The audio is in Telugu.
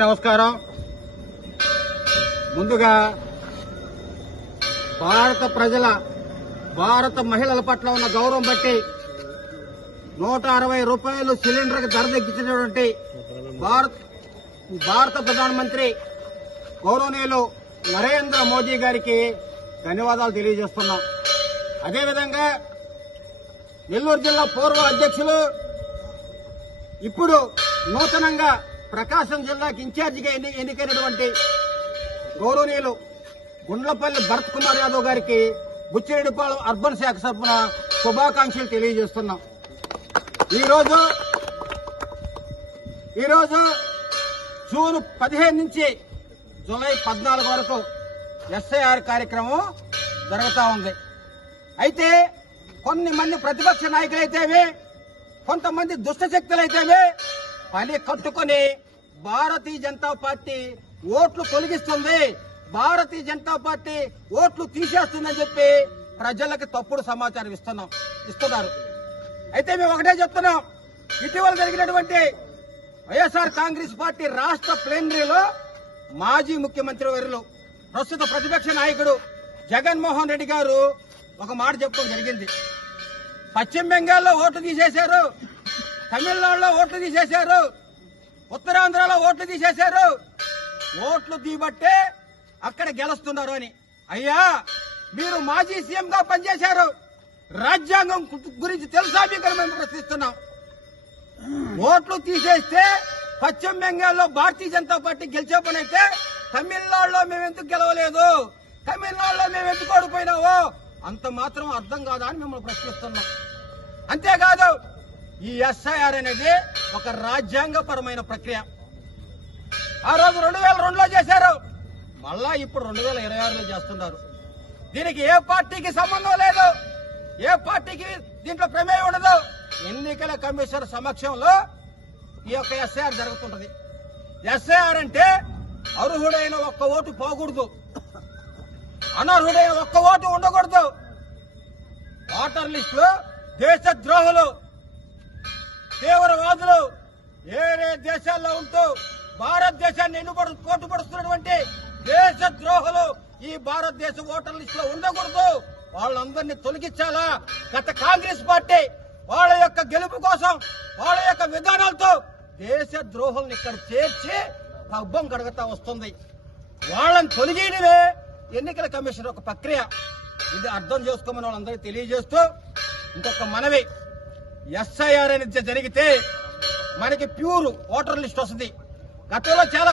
నమస్కారం. ముందుగా భారత మహిళల పట్ల ఉన్న గౌరవం బట్టి 160 రూపాయలు సిలిండర్ కి ధర తగ్గించినటువంటి భారత ప్రధానమంత్రి గౌరవనీయులు నరేంద్ర మోదీ గారికి ధన్యవాదాలు తెలియజేస్తున్నాం. అదేవిధంగా నెల్లూరు జిల్లా పూర్వ అధ్యక్షులు ఇప్పుడు నూతనంగా ప్రకాశం జిల్లాకి ఇన్ఛార్జిగా ఎన్నికైనటువంటి గౌరవనీయులు గుండ్లపల్లి భరత్ కుమార్ యాదవ్ గారికి బుచ్చిరెడ్డిపాలెం అర్బన్ శాఖ తరఫున శుభాకాంక్షలు తెలియజేస్తున్నాం. ఈరోజు జూన్ 15 నుంచి జూలై 14 వరకు ఎస్ఐఆర్ కార్యక్రమం జరుగుతూ ఉంది. అయితే కొన్ని మంది ప్రతిపక్ష నాయకులైతేవి, కొంతమంది దుష్ట శక్తులైతేవి పని కట్టుకుని భారతీయ జనతా పార్టీ ఓట్లు తొలగిస్తుంది, భారతీయ జనతా పార్టీ ఓట్లు తీసేస్తుందని చెప్పి ప్రజలకు తప్పుడు సమాచారం ఇస్తున్నారు. అయితే మేము ఒకటే చెప్తున్నాం, ఇటీవల జరిగినటువంటి వైఎస్ఆర్ కాంగ్రెస్ పార్టీ రాష్ట్ర ప్లేనరీలో మాజీ ముఖ్యమంత్రి వర్యులు ప్రస్తుత ప్రతిపక్ష నాయకుడు జగన్మోహన్ రెడ్డి గారు ఒక మాట చెప్పడం జరిగింది. పశ్చిమ బెంగాల్లో ఓట్లు తీసేశారు, తమిళనాడులో ఓట్లు తీసేశారు, ఉత్తరాంధ్రలో ఓట్లు తీసేశారు, ఓట్లు తీబట్టే అక్కడ గెలుస్తున్నారు అని. అయ్యా, మీరు మాజీ సీఎంగా పనిచేశారు, రాజ్యాంగం గురించి తెలుసా మీకు? మేము ప్రశ్నిస్తున్నాం. ఓట్లు తీసేస్తే పశ్చిమ బెంగాల్లో భారతీయ జనతా పార్టీ గెలిచే పని అయితే తమిళనాడులో మేము ఎందుకు గెలవలేదు, తమిళనాడులో మేము ఎందుకు ఓడిపోయినావో అంత మాత్రం అర్థం కాదా అని మిమ్మల్ని ప్రశ్నిస్తున్నాం. అంతేకాదు, ఈ ఎస్ఐఆర్ అనేది ఒక రాజ్యాంగపరమైన ప్రక్రియ. ఆ రోజు 2002లో చేశారు, మళ్ళా ఇప్పుడు 2026లో చేస్తున్నారు. దీనికి ఏ పార్టీకి సంబంధం లేదు, ఏ పార్టీకి దీంట్లో ప్రమేయం ఉండదు. ఎన్నికల కమిషన్ సమక్షంలో ఈ యొక్క ఎస్ఐఆర్ జరుగుతుంటది. ఎస్ఐఆర్ అంటే అర్హుడైన ఒక్క ఓటు పోకూడదు, అనర్హుడైన ఒక్క ఓటు ఉండకూడదు. ఓటర్ లిస్ట్ లో దేశద్రోహులు, తీవ్రవాదులు, వేరే దేశాల్లో ఉంటూ భారతదేశాన్ని కొట్టుపడుస్తున్నటువంటి దేశద్రోహులు ఈ భారతదేశ ఓటర్ లిస్ట్ లో ఉండకూడదు. వాళ్ళందరినీ తొలగించాలా? గత కాంగ్రెస్ పార్టీ వాళ్ళ యొక్క గెలుపు కోసం వాళ్ళ యొక్క విధానాలతో దేశద్రోహుల్ని ఇక్కడ చేర్చి పబ్బం గడగతా వస్తుంది. వాళ్ళని తొలగియడమే ఎన్నికల కమిషన్ ఒక ప్రక్రియ. ఇది అర్థం చేసుకోమని వాళ్ళందరికీ తెలియజేస్తూ ఇంకొక మనవి, ఎస్ఐఆర్ అనేది జరిగితే మనకి ప్యూర్ ఓటర్ లిస్ట్ వస్తుంది. గతంలో చాలా